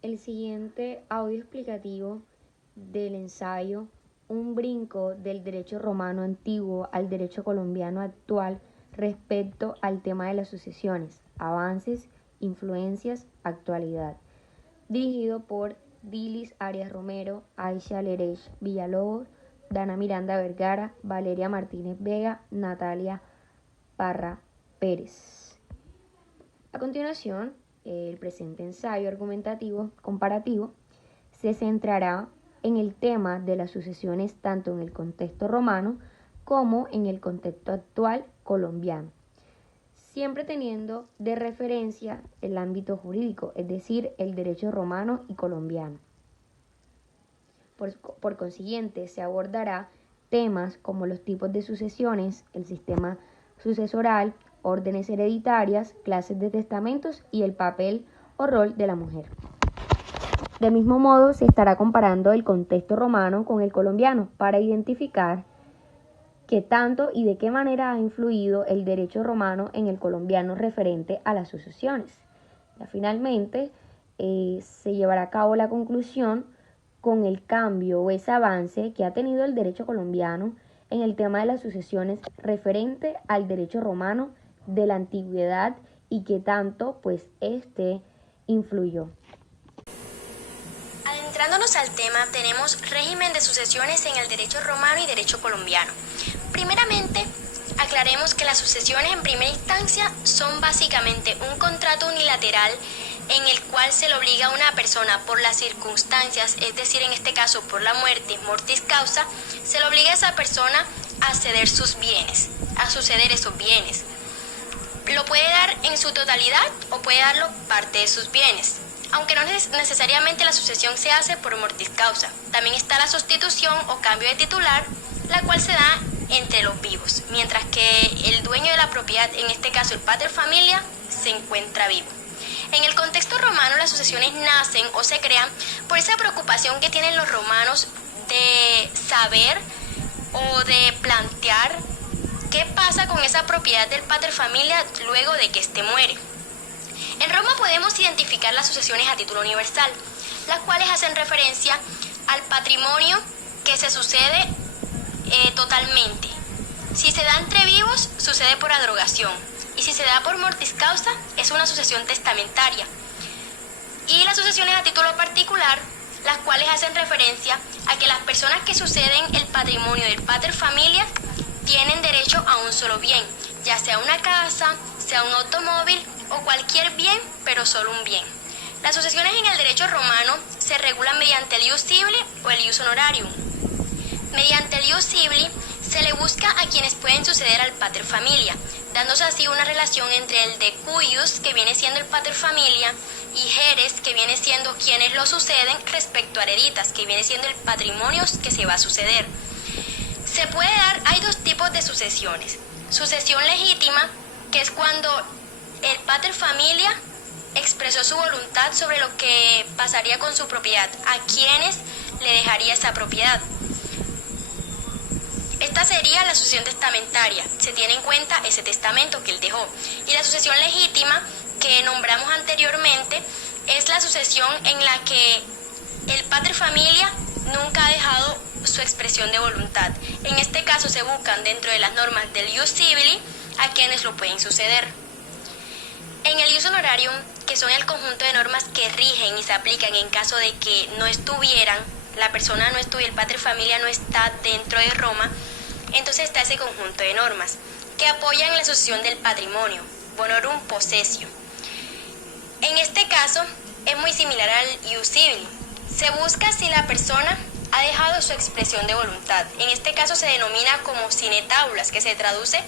El siguiente audio explicativo del ensayo Un brinco del derecho romano antiguo al derecho colombiano actual respecto al tema de las sucesiones, avances, influencias, actualidad. Dirigido por Dilis Arias Romero, Aisha Lerech Villalobos, Dana Miranda Vergara, Valeria Martínez Vega, Natalia Parra Pérez. A continuación, el presente ensayo argumentativo comparativo se centrará en el tema de las sucesiones tanto en el contexto romano como en el contexto actual colombiano, siempre teniendo de referencia el ámbito jurídico, es decir, el derecho romano y colombiano. Por consiguiente, se abordará temas como los tipos de sucesiones, el sistema sucesoral, órdenes hereditarias, clases de testamentos y el papel o rol de la mujer. Del mismo modo, se estará comparando el contexto romano con el colombiano para identificar qué tanto y de qué manera ha influido el derecho romano en el colombiano referente a las sucesiones. Finalmente, se llevará a cabo la conclusión con el cambio o ese avance que ha tenido el derecho colombiano en el tema de las sucesiones referente al derecho romano de la antigüedad y qué tanto influyó. Adentrándonos al tema, tenemos régimen de sucesiones en el derecho romano y derecho colombiano. Primeramente, aclaremos que las sucesiones en primera instancia son básicamente un contrato unilateral en el cual se le obliga a una persona por las circunstancias, es decir, en este caso por la muerte, mortis causa, se le obliga a esa persona a ceder sus bienes, a suceder esos bienes. Lo puede dar en su totalidad o puede darlo parte de sus bienes. Aunque no necesariamente la sucesión se hace por mortis causa, también está la sustitución o cambio de titular, la cual se da entre los vivos, mientras que el dueño de la propiedad, en este caso el pater familia, se encuentra vivo. En el contexto romano, las sucesiones nacen o se crean por esa preocupación que tienen los romanos de saber o de plantear qué pasa con esa propiedad del pater familia luego de que éste muere. En Roma podemos identificar las sucesiones a título universal, las cuales hacen referencia al patrimonio que se sucede totalmente. Si se da entre vivos, sucede por adrogación, y si se da por mortis causa, es una sucesión testamentaria. Y las sucesiones a título particular, las cuales hacen referencia a que las personas que suceden el patrimonio del pater familia tienen derecho a un solo bien, ya sea una casa, sea un automóvil o cualquier bien, pero solo un bien. Las sucesiones en el derecho romano se regulan mediante el ius civili o el ius honorarium. Mediante el ius civili se le busca a quienes pueden suceder al pater familia, dándose así una relación entre el de cuius, que viene siendo el pater familia, y geres, que viene siendo quienes lo suceden, respecto a hereditas, que viene siendo el patrimonio que se va a suceder. Hay dos tipos de sucesiones. Sucesión legítima, que es cuando el pater familia expresó su voluntad sobre lo que pasaría con su propiedad, a quienes le dejaría esa propiedad. Esta sería la sucesión testamentaria, se tiene en cuenta ese testamento que él dejó. Y la sucesión legítima, que nombramos anteriormente, es la sucesión en la que el pater familia nunca ha dejado su expresión de voluntad. En este caso se buscan dentro de las normas del ius civili a quienes lo pueden suceder. En el ius honorarium, que son el conjunto de normas que rigen y se aplican en caso de que no estuvieran, la persona no estuviera, el pater familia no está dentro de Roma, entonces está ese conjunto de normas que apoyan la sucesión del patrimonio, bonorum possessio. En este caso es muy similar al ius civili. Se busca si la persona ha dejado su expresión de voluntad. En este caso se denomina como sine tablas, que se traduce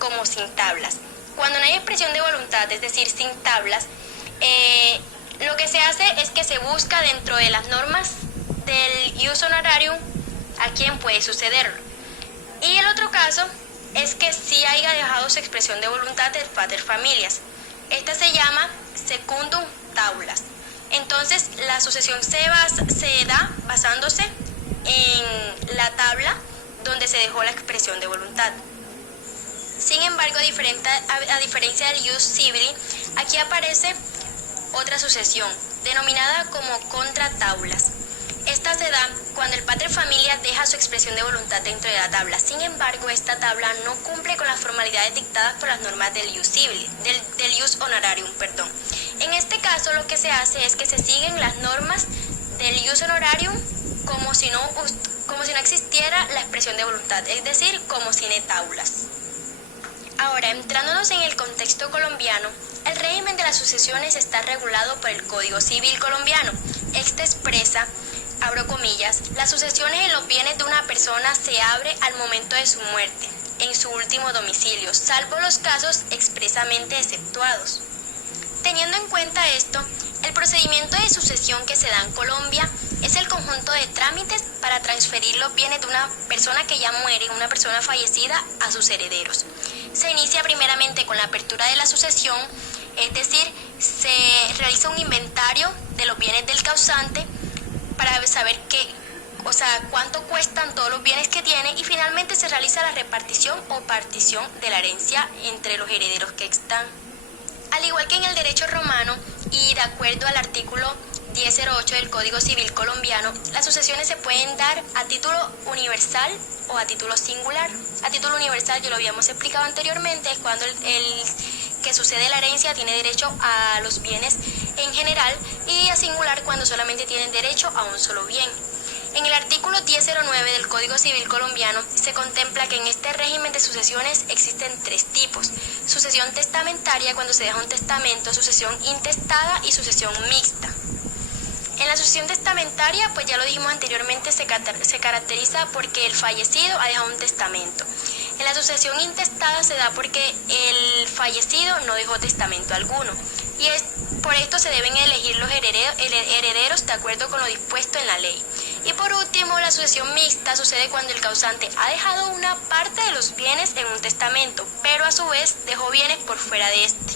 como sin tablas. Cuando no hay expresión de voluntad, es decir, sin tablas, lo que se hace es que se busca dentro de las normas del ius honorarium a quién puede sucederlo. Y el otro caso es que sí haya dejado su expresión de voluntad del pater familias. Esta se llama secundum tablas. Entonces, la sucesión se da basándose en la tabla donde se dejó la expresión de voluntad. Sin embargo, a diferencia del ius civili, aquí aparece otra sucesión, denominada como contrataulas. Esta se da cuando el pater familias deja su expresión de voluntad dentro de la tabla. Sin embargo, esta tabla no cumple con las formalidades dictadas por las normas del ius civil, del ius honorarium, perdón. En este caso, lo que se hace es que se siguen las normas del ius honorarium como si no existiera la expresión de voluntad, es decir, como sine taulas. Ahora, entrándonos en el contexto colombiano, el régimen de las sucesiones está regulado por el Código Civil colombiano. Este expresa, abro comillas, las sucesiones en los bienes de una persona se abre al momento de su muerte, en su último domicilio, salvo los casos expresamente exceptuados. Teniendo en cuenta esto, el procedimiento de sucesión que se da en Colombia es el conjunto de trámites para transferir los bienes de una persona que ya muere, una persona fallecida, a sus herederos. Se inicia primeramente con la apertura de la sucesión, es decir, se realiza un inventario de los bienes del causante para saber cuánto cuestan todos los bienes que tiene, y finalmente se realiza la repartición o partición de la herencia entre los herederos que están. Al igual que en el derecho romano y de acuerdo al artículo 1008 del Código Civil colombiano, las sucesiones se pueden dar a título universal o a título singular. A título universal, ya lo habíamos explicado anteriormente, es cuando el que sucede la herencia tiene derecho a los bienes en general, y a singular cuando solamente tienen derecho a un solo bien. En el artículo 1009 del Código Civil colombiano se contempla que en este régimen de sucesiones existen tres tipos: sucesión testamentaria, cuando se deja un testamento; sucesión intestada y sucesión mixta. En la sucesión testamentaria, pues ya lo dijimos anteriormente, se caracteriza porque el fallecido ha dejado un testamento. En la sucesión intestada se da porque el fallecido no dejó testamento alguno, y por esto se deben elegir los herederos de acuerdo con lo dispuesto en la ley. Y por último, la sucesión mixta sucede cuando el causante ha dejado una parte de los bienes en un testamento, pero a su vez dejó bienes por fuera de este.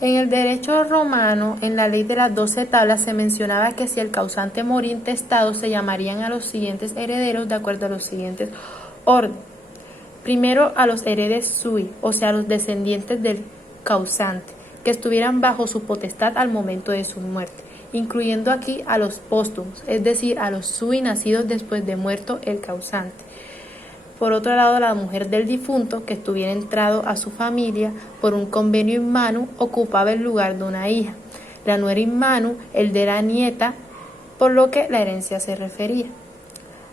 En el derecho romano, en la ley de las 12 tablas, se mencionaba que si el causante moría intestado, se llamarían a los siguientes herederos de acuerdo a los siguientes órdenes. Primero, a los heredes sui, o sea, los descendientes del causante, que estuvieran bajo su potestad al momento de su muerte, incluyendo aquí a los póstumos, es decir, a los sui nacidos después de muerto el causante. Por otro lado, la mujer del difunto que estuviera entrado a su familia por un convenio in manu ocupaba el lugar de una hija. La nuera in manu, el de la nieta, por lo que la herencia se refería.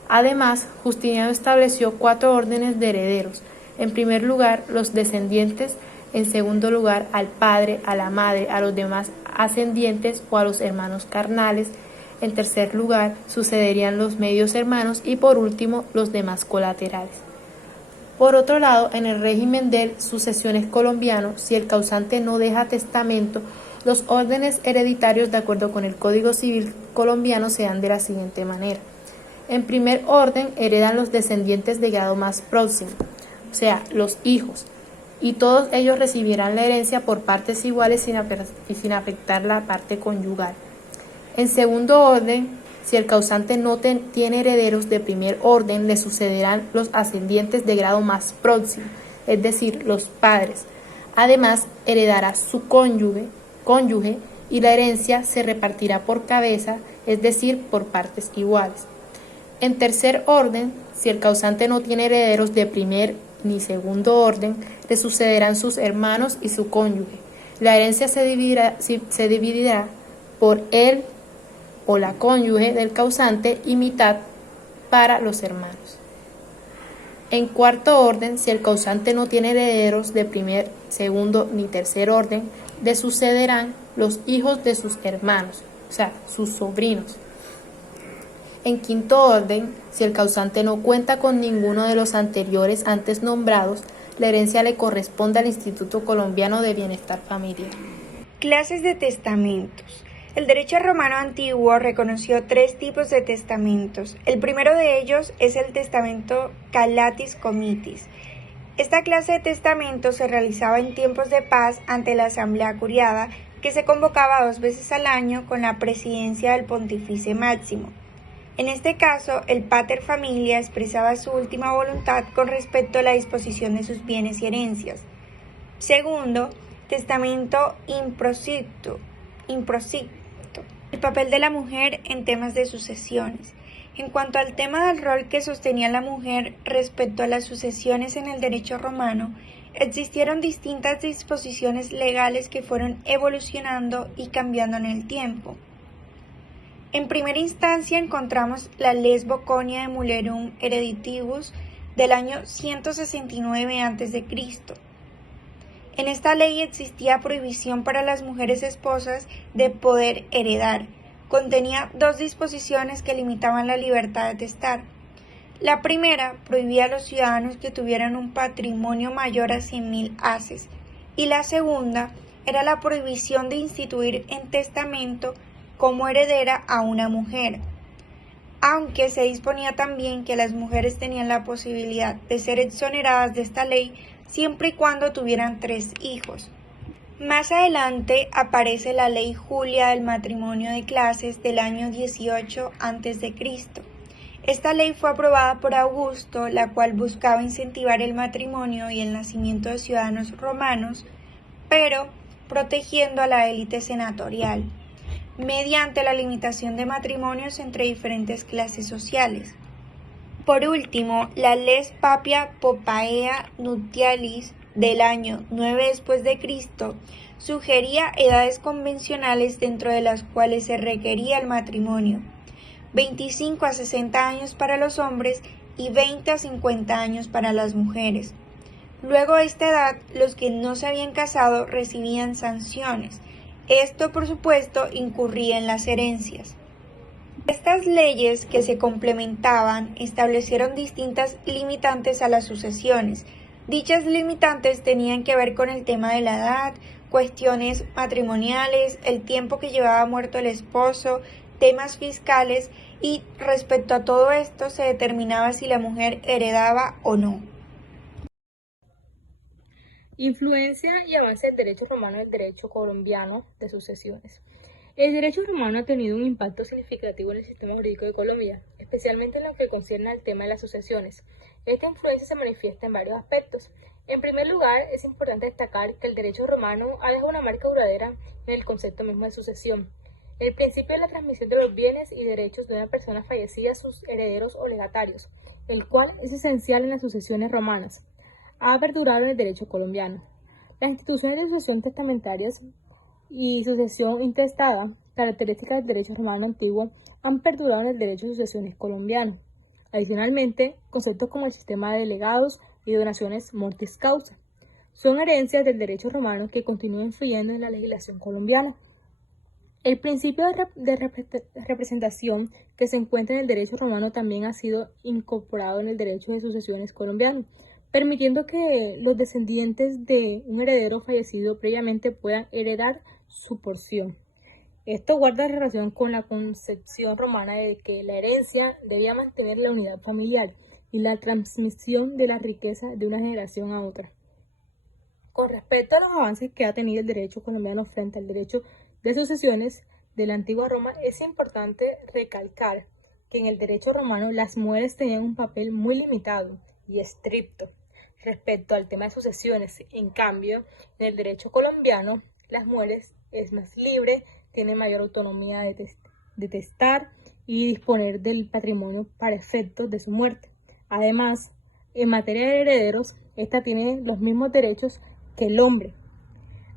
Además, Justiniano estableció 4 órdenes de herederos. En primer lugar, los descendientes; en segundo lugar, al padre, a la madre, a los demás ascendientes o a los hermanos carnales; en tercer lugar, sucederían los medios hermanos; y por último, los demás colaterales. Por otro lado, en el régimen de sucesiones colombiano, si el causante no deja testamento, los órdenes hereditarios de acuerdo con el Código Civil colombiano se dan de la siguiente manera. En primer orden, heredan los descendientes de grado más próximo, o sea, los hijos, y todos ellos recibirán la herencia por partes iguales sin afectar la parte conyugal. En segundo orden, si el causante no tiene herederos de primer orden, le sucederán los ascendientes de grado más próximo, es decir, los padres. Además, heredará su cónyuge, y la herencia se repartirá por cabeza, es decir, por partes iguales. En tercer orden, si el causante no tiene herederos de primer ni segundo orden, le sucederán sus hermanos y su cónyuge. La herencia se dividirá por él o la cónyuge del causante y mitad para los hermanos. En cuarto orden, si el causante no tiene herederos de primer, segundo ni tercer orden, le sucederán los hijos de sus hermanos, o sea, sus sobrinos. En quinto orden, si el causante no cuenta con ninguno de los anteriores antes nombrados, la herencia le corresponde al Instituto Colombiano de Bienestar Familiar. Clases de testamentos. El derecho romano antiguo reconoció 3 tipos de testamentos. El primero de ellos es el testamento calatis comitis. Esta clase de testamento se realizaba en tiempos de paz ante la asamblea curiada, que se convocaba 2 veces al año con la presidencia del pontífice máximo. En este caso, el pater familia expresaba su última voluntad con respecto a la disposición de sus bienes y herencias. Segundo, testamento improscripto. El papel de la mujer en temas de sucesiones. En cuanto al tema del rol que sostenía la mujer respecto a las sucesiones en el derecho romano, existieron distintas disposiciones legales que fueron evolucionando y cambiando en el tiempo. En primera instancia encontramos la Lex Boconia de Mulerum Hereditibus del año 169 a.C. En esta ley existía prohibición para las mujeres esposas de poder heredar. Contenía dos disposiciones que limitaban la libertad de testar. La primera prohibía a los ciudadanos que tuvieran un patrimonio mayor a 100.000 haces, y la segunda era la prohibición de instituir en testamento como heredera a una mujer, aunque se disponía también que las mujeres tenían la posibilidad de ser exoneradas de esta ley siempre y cuando tuvieran 3 hijos. Más adelante aparece la Ley Julia del matrimonio de clases del año 18 a.C. Esta ley fue aprobada por Augusto, la cual buscaba incentivar el matrimonio y el nacimiento de ciudadanos romanos, pero protegiendo a la élite senatorial, mediante la limitación de matrimonios entre diferentes clases sociales. Por último, la Lex Papia Poppaea Nuptialis del año 9 después de Cristo sugería edades convencionales dentro de las cuales se requería el matrimonio: 25 a 60 años para los hombres y 20 a 50 años para las mujeres. Luego de esta edad, los que no se habían casado recibían sanciones. Esto, por supuesto, incurría en las herencias. Estas leyes que se complementaban establecieron distintas limitantes a las sucesiones. Dichas limitantes tenían que ver con el tema de la edad, cuestiones matrimoniales, el tiempo que llevaba muerto el esposo, temas fiscales, y respecto a todo esto se determinaba si la mujer heredaba o no. Influencia y avance del derecho romano en el derecho colombiano de sucesiones. El derecho romano ha tenido un impacto significativo en el sistema jurídico de Colombia, especialmente en lo que concierne al tema de las sucesiones. Esta influencia se manifiesta en varios aspectos. En primer lugar, es importante destacar que el derecho romano ha dejado una marca duradera en el concepto mismo de sucesión. El principio de la transmisión de los bienes y derechos de una persona fallecida a sus herederos o legatarios, el cual es esencial en las sucesiones romanas, ha perdurado en el derecho colombiano. Las instituciones de sucesión testamentarias y sucesión intestada, características del derecho romano antiguo, han perdurado en el derecho de sucesiones colombiano. Adicionalmente, conceptos como el sistema de legados y donaciones mortis causa son herencias del derecho romano que continúan influyendo en la legislación colombiana. El principio de representación que se encuentra en el derecho romano también ha sido incorporado en el derecho de sucesiones colombiano, permitiendo que los descendientes de un heredero fallecido previamente puedan heredar su porción. Esto guarda relación con la concepción romana de que la herencia debía mantener la unidad familiar y la transmisión de la riqueza de una generación a otra. Con respecto a los avances que ha tenido el derecho colombiano frente al derecho de sucesiones de la antigua Roma, es importante recalcar que en el derecho romano las mujeres tenían un papel muy limitado y estricto respecto al tema de sucesiones. En cambio, en el derecho colombiano, las mujeres es más libre, tienen mayor autonomía de testar y disponer del patrimonio para efectos de su muerte. Además, en materia de herederos, esta tiene los mismos derechos que el hombre.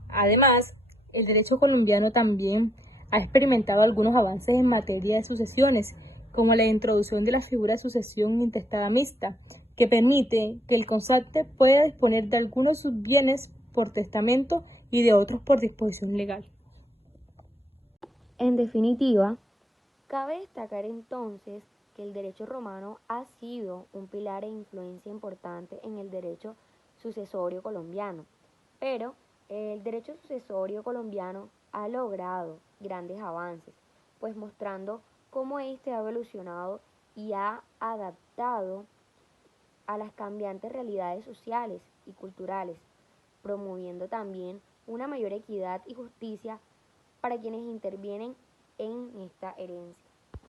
Además, el derecho colombiano también ha experimentado algunos avances en materia de sucesiones, como la introducción de la figura de sucesión intestada mixta, que permite que el consarte pueda disponer de algunos de sus bienes por testamento y de otros por disposición legal. En definitiva, cabe destacar entonces que el derecho romano ha sido un pilar e influencia importante en el derecho sucesorio colombiano, pero el derecho sucesorio colombiano ha logrado grandes avances, pues mostrando cómo éste ha evolucionado y ha adaptado a las cambiantes realidades sociales y culturales, promoviendo también una mayor equidad y justicia para quienes intervienen en esta herencia.